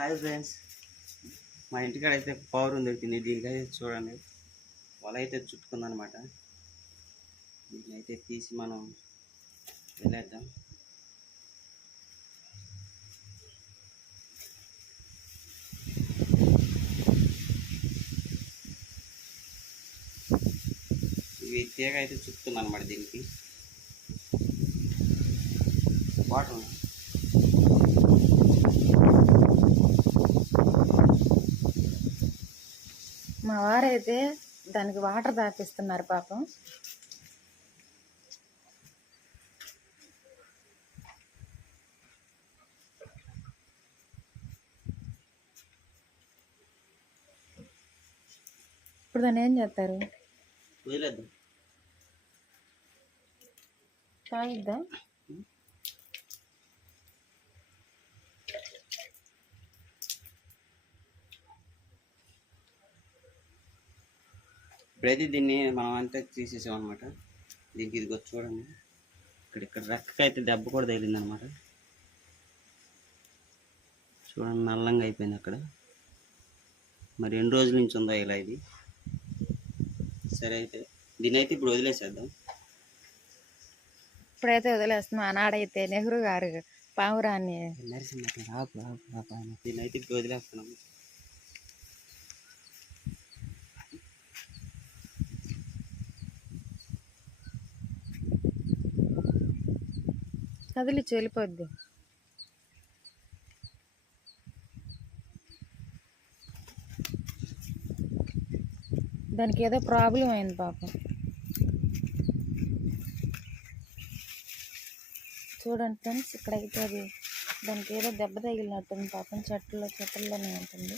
Hi friends మా ఇంటికాడ అయితే పవర్ దొరికింది దీనికైతే చూడండి. వల అయితే చుట్టుకుందనమాట. దీన్ని అయితే తీసి మనం వెళ్ళేద్దాం. ఇవి తీగ అయితే చుట్టుకుందనమాట దీనికి. వాటర్ మా వారైతే దానికి వాటర్ తాపిస్తున్నారు పాపం. ఇప్పుడు దాన్ని ఏం చేస్తారు? తాగిద్దా? ఇప్పుడైతే దీన్ని మనం అంతా తీసేసాం అనమాట దీనికి ఇదిగో చూడండి. ఇక్కడ ఇక్కడ రెక్కకి అయితే దెబ్బ కూడా తగిలింది అనమాట చూడండి నల్లంగా అయిపోయింది అక్కడ. మరి ఎన్ని రోజుల నుంచి ఉందో ఇలా ఇది. సరే అయితే దీన్ని అయితే ఇప్పుడు వదిలేసేద్దాం. ఇప్పుడైతే వదిలేస్తున్నాం. ఆనాడైతే నెహ్రూ గారు పావురాన్ని నరసింహ రాకు రాకు రాకు ఆయన. దీన్ని అయితే ఇప్పుడు వదిలేస్తున్నాం. కదిలిచ్చి వెళ్ళిపోద్ది దానికి ఏదో ప్రాబ్లం అయింది పాపం. చూడండి ఫ్రెండ్స్ ఇక్కడైతే అది దానికి ఏదో దెబ్బ తగిలినట్టుంది పాపం చెట్టులో చెట్లలోనే ఉంటుంది.